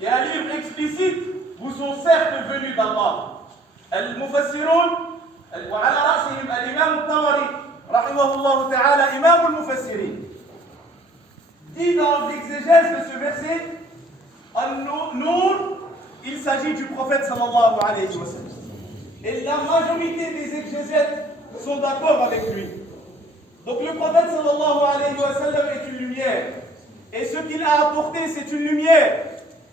et un livre explicite vous sont certes venus d'Allah. Al-Mufassirun, وعلى رأسهم الإمام الطبري رحمه الله تعالى إمام المفسرين, dit dans l'exégèse de ce verset, Al-Nur, il s'agit du prophète sallallahu alayhi wa sallam. Et la majorité des exégètes sont d'accord avec lui. Donc le prophète sallallahu alayhi wa sallam est une lumière. Et ce qu'il a apporté, c'est une lumière.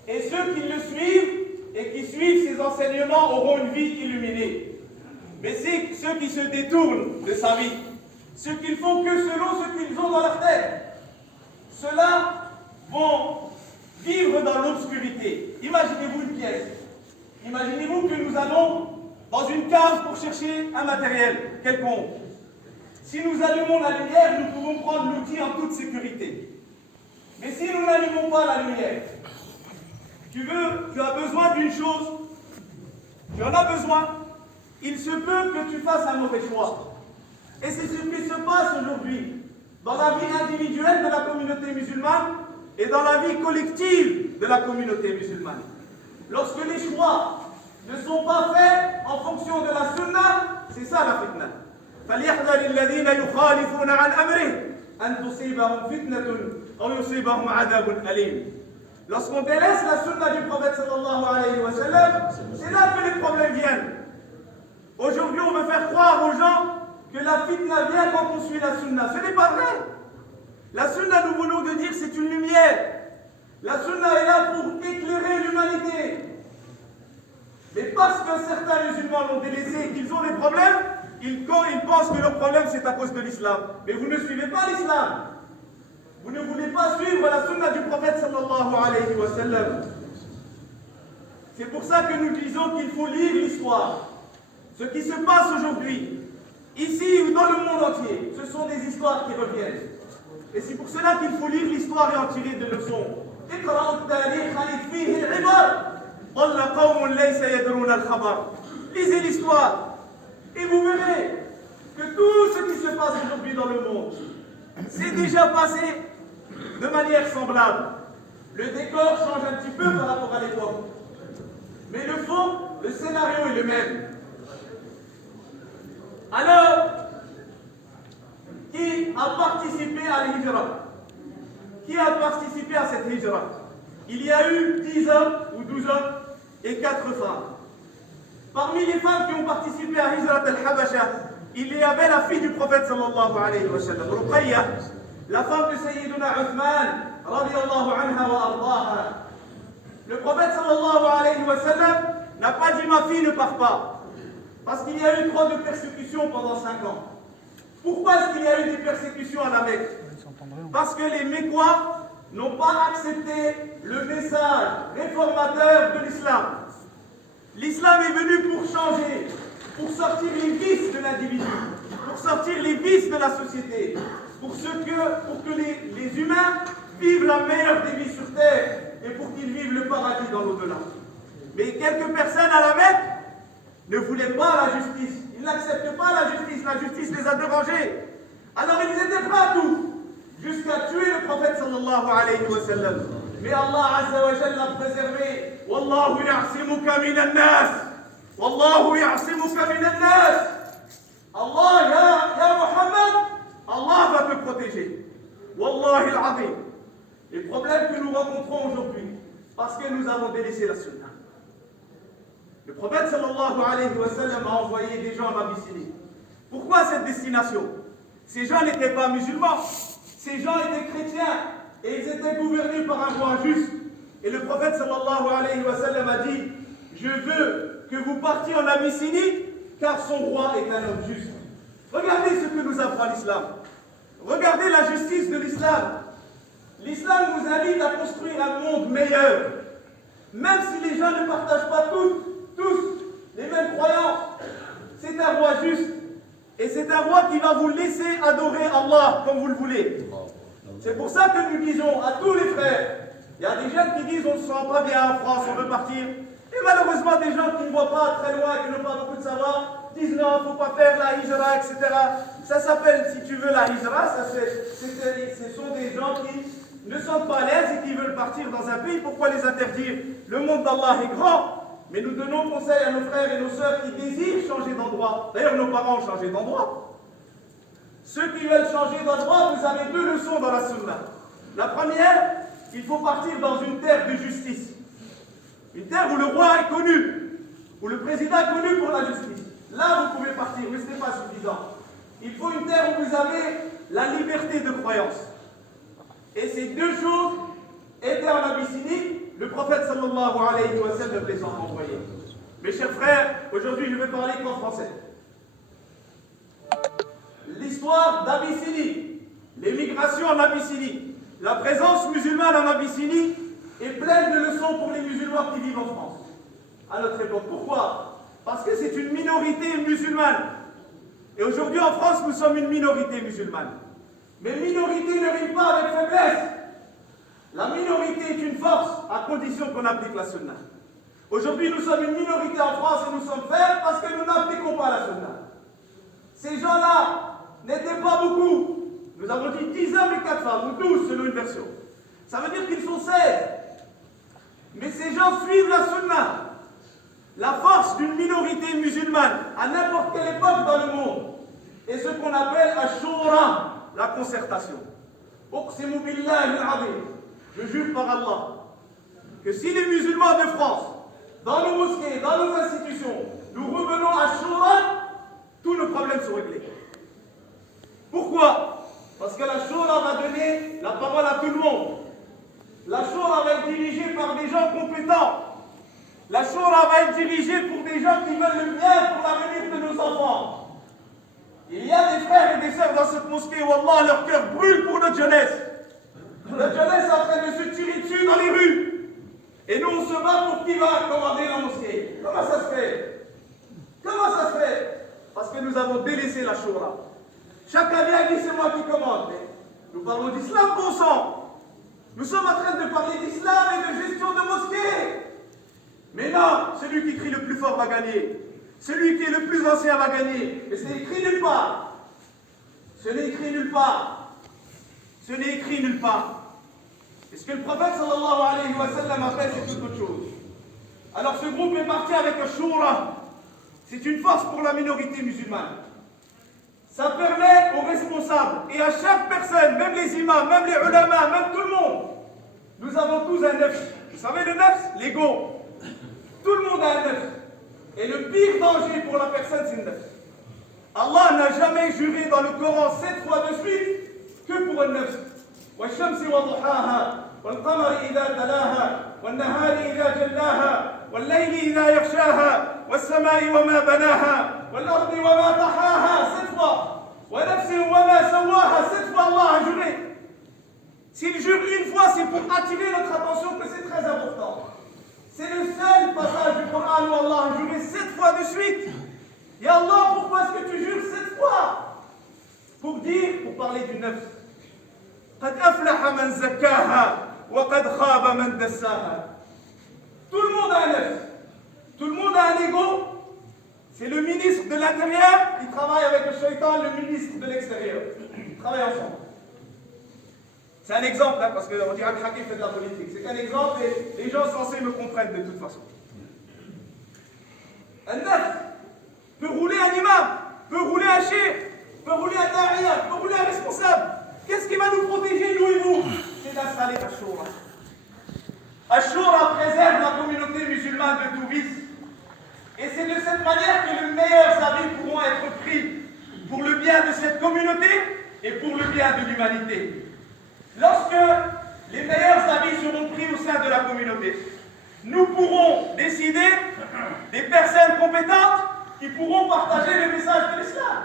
Et ceux qui le suivent et qui suivent ses enseignements auront une vie illuminée. Mais c'est ceux qui se détournent de sa vie, ceux qui ne font que selon ce qu'ils ont dans leur tête, ceux-là vont vivre dans l'obscurité. Imaginez-vous une pièce. Imaginez-vous que nous allons dans une cave pour chercher un matériel quelconque. Si nous allumons la lumière, nous pouvons prendre l'outil en toute sécurité. Mais si nous n'allumons pas la lumière, tu as besoin d'une chose, tu en as besoin, il se peut que tu fasses un mauvais choix. Et c'est ce qui se passe aujourd'hui dans la vie individuelle de la communauté musulmane et dans la vie collective de la communauté musulmane. Lorsque les choix ne sont pas faits en fonction de la sunna, c'est ça la fitna. فَلْيَحْذَرِ الَّذِينَ يُخَالِفُونَ عَنْ أَمْرِهِ أَنْ تُصِيبَهُمْ فِتْنَةٌ أَوْ يُصِيبَهُمْ عَذَابٌ أَلِيمٌ. Lorsqu'on délaisse la sunna du prophète sallallahu alayhi wa sallam, c'est là que les problèmes viennent. Aujourd'hui, on veut faire croire aux gens que la fitna vient quand on suit la sunna. Ce n'est pas vrai. La sunna, nous voulons de dire, c'est une lumière. La sunna est là pour éclairer l'humanité. Mais parce que certains musulmans l'ont délaissé et qu'ils ont des problèmes, ils pensent que leur problème c'est à cause de l'islam. Mais vous ne suivez pas l'islam. Vous ne voulez pas suivre la sunna du prophète sallallahu alayhi wa sallam. C'est pour ça que nous disons qu'il faut lire l'histoire. Ce qui se passe aujourd'hui, ici ou dans le monde entier, ce sont des histoires qui reviennent. Et c'est pour cela qu'il faut lire l'histoire et en tirer des leçons. Lisez l'histoire et vous verrez que tout ce qui se passe aujourd'hui dans le monde s'est déjà passé de manière semblable. Le décor change un petit peu par rapport à l'époque. Mais le fond, le scénario est le même. Alors, qui a participé à l'hijra? Qui a participé à cette hijra? Il y a eu 10 hommes ou 12 hommes et 4 femmes. Parmi les femmes qui ont participé à Hijrat al-Habasha, il y avait la fille du prophète sallallahu alayhi wa sallam, Ruqayya, la femme de Sayyiduna Uthman, radiyallahu anha wa ardaha. Le prophète sallallahu alayhi wa sallam n'a pas dit ma fille ne part pas, parce qu'il y a eu trop de persécutions pendant 5 ans. Pourquoi est-ce qu'il y a eu des persécutions à la Mecque? Parce que les Mécois n'ont pas accepté le message réformateur de l'islam. L'islam est venu pour changer, pour sortir les vices de l'individu, pour sortir les vices de la société, pour que les humains vivent la meilleure des vies sur terre et pour qu'ils vivent le paradis dans l'au-delà. Mais quelques personnes à la Mecque ne voulaient pas la justice. Ils n'acceptent pas la justice les a dérangés. Alors ils étaient prêts à tout, jusqu'à tuer le prophète sallallahu alayhi wa sallam. Mais Allah azza wa jalla l'a préservé. Wallahu ya'simuka minan nas. Wallahu ya'simuka minan nas. Allah, ya Muhammad, Allah va te protéger. Wallahi al-azim. Les problèmes que nous rencontrons aujourd'hui, parce que nous avons délaissé la sunna. Le prophète sallallahu alayhi wa sallam a envoyé des gens en Abyssinie. Pourquoi cette destination? Ces gens n'étaient pas musulmans. Ces gens étaient chrétiens et ils étaient gouvernés par un roi juste. Et le prophète sallallahu alayhi wa sallam a dit: je veux que vous partiez en Abyssinie car son roi est un homme juste. Regardez ce que nous apprend l'islam. Regardez la justice de l'islam. L'islam nous invite à construire un monde meilleur. Même si les gens ne partagent pas tous les mêmes croyances, c'est un roi juste. Et c'est un roi qui va vous laisser adorer Allah comme vous le voulez. C'est pour ça que nous disons à tous les frères, il y a des jeunes qui disent on ne se sent pas bien en France, on veut partir. Et malheureusement des gens qui ne voient pas très loin, qui n'ont pas beaucoup de savoir, disent non, il ne faut pas faire la hijra, etc. Ça s'appelle, si tu veux, la hijra, ce sont des gens ne sentent pas à l'aise et qui veulent partir dans un pays, pourquoi les interdire? Le monde d'Allah est grand, mais nous donnons conseil à nos frères et nos sœurs qui désirent changer d'endroit. D'ailleurs, nos parents ont changé d'endroit. Ceux qui veulent changer d'endroit, vous avez deux leçons dans la sunna. La première, il faut partir dans une terre de justice. Une terre où le roi est connu, où le président est connu pour la justice. Là, vous pouvez partir, mais ce n'est pas suffisant. Il faut une terre où vous avez la liberté de croyance. Et ces deux choses étaient en Abyssinie. Le prophète sallallahu alayhi wa sallam les a envoyés. Mes chers frères, aujourd'hui je vais parler qu'en français. L'histoire d'Abyssinie, l'émigration en Abyssinie, la présence musulmane en Abyssinie est pleine de leçons pour les musulmans qui vivent en France à notre époque. Pourquoi? Parce que c'est une minorité musulmane. Et aujourd'hui en France, nous sommes une minorité musulmane. Mais minorité ne rime pas avec faiblesse. La minorité est une force à condition qu'on applique la sunna. Aujourd'hui, nous sommes une minorité en France et nous sommes faibles parce que nous n'appliquons pas la sunna. Ces gens-là n'étaient pas beaucoup. Nous avons dit 10 hommes et 4 femmes, ou 12 selon une version. Ça veut dire qu'ils sont 16. Mais ces gens suivent la sunna. La force d'une minorité musulmane à n'importe quelle époque dans le monde est ce qu'on appelle Ashura, la concertation. Uqsimu billahi al-azim. Je jure par Allah que si les musulmans de France, dans nos mosquées, dans nos institutions, nous revenons à Shura, tous nos problèmes sont réglés. Pourquoi? Parce que la Shura va donner la parole à tout le monde. La Shura va être dirigée par des gens compétents. La Shura va être dirigée pour des gens qui veulent le bien pour l'avenir de nos enfants. Il y a des frères et des sœurs dans cette mosquée où Allah, leur cœur brûle pour notre jeunesse. Notre jeunesse est en train de se tirer dessus dans les rues. Et nous, on se bat pour qui va commander la mosquée. Comment ça se fait? Comment ça se fait? Parce que nous avons délaissé la Shura. Chacun vient et dit c'est moi qui commande. Mais nous parlons d'islam, bon sang. Nous sommes en train de parler d'islam et de gestion de mosquée. Mais non, celui qui crie le plus fort va gagner. Celui qui est le plus ancien va gagner. Mais c'est écrit nulle part. Ce n'est écrit nulle part. Ce n'est écrit nulle part. Et ce que le prophète sallallahu alayhi wa sallam a fait, c'est toute autre chose. Alors ce groupe est parti avec un shura. C'est une force pour la minorité musulmane. Ça permet aux responsables et à chaque personne, même les imams, même les ulama, même tout le monde. Nous avons tous un nefs. Vous savez le nefs? L'ego. Tout le monde a un nefs. Et le pire danger pour la personne, c'est le nefs. Allah n'a jamais juré dans le Coran 7 fois de suite que pour le nefs. والشمس وضحاها والقمر إذا تلاها والنهار إذا جلاها والليل إذا يغشاها والسماء وما بناها والأرض وما طحاها 7 fois ونفس وما سواها 7 fois Allah a juré. S'il jure une fois, c'est pour attirer notre attention que c'est très important. C'est le seul passage du Coran où Allah a juré 7 fois de suite. Et Allah, pourquoi est-ce que tu jures 7 fois? Pour dire, pour parler du nefs. قد أفلح من زكاها وقد خاب من دساها. Tout le monde a un nefs. Tout le monde a un ego. C'est le ministre de l'Intérieur qui travaille avec le shaitan, le ministre de l'Extérieur. Ils travaillent ensemble. C'est un exemple, hein, parce qu'on dirait que Hakim fait de la politique. C'est qu'un exemple et les gens censés me comprennent de toute façon. Un nefs peut rouler un imam, peut rouler un cheikh, peut rouler un da'iya, peut rouler un responsable. Qu'est-ce qui va nous protéger, nous et vous? C'est d'installer Ashura. Ashura préserve la communauté musulmane de tout vice. Et c'est de cette manière que les meilleurs avis pourront être pris pour le bien de cette communauté et pour le bien de l'humanité. Lorsque les meilleurs avis seront pris au sein de la communauté, nous pourrons décider des personnes compétentes qui pourront partager le message de l'islam.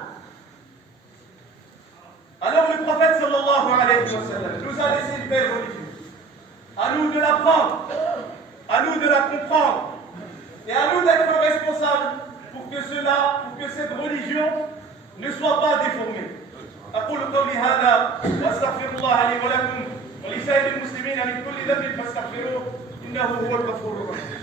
Alors le prophète sallallahu alayhi wa sallam nous a laissé une belle religion. À nous de l'apprendre, à nous de la comprendre, et à nous d'être responsables pour que cela, pour que cette religion ne soit pas déformée. أقول قولي هذا وأستغفر الله لي ولكم ولسائر المسلمين من كل ذنب فاستغفروه إنه هو الغفور الرحيم.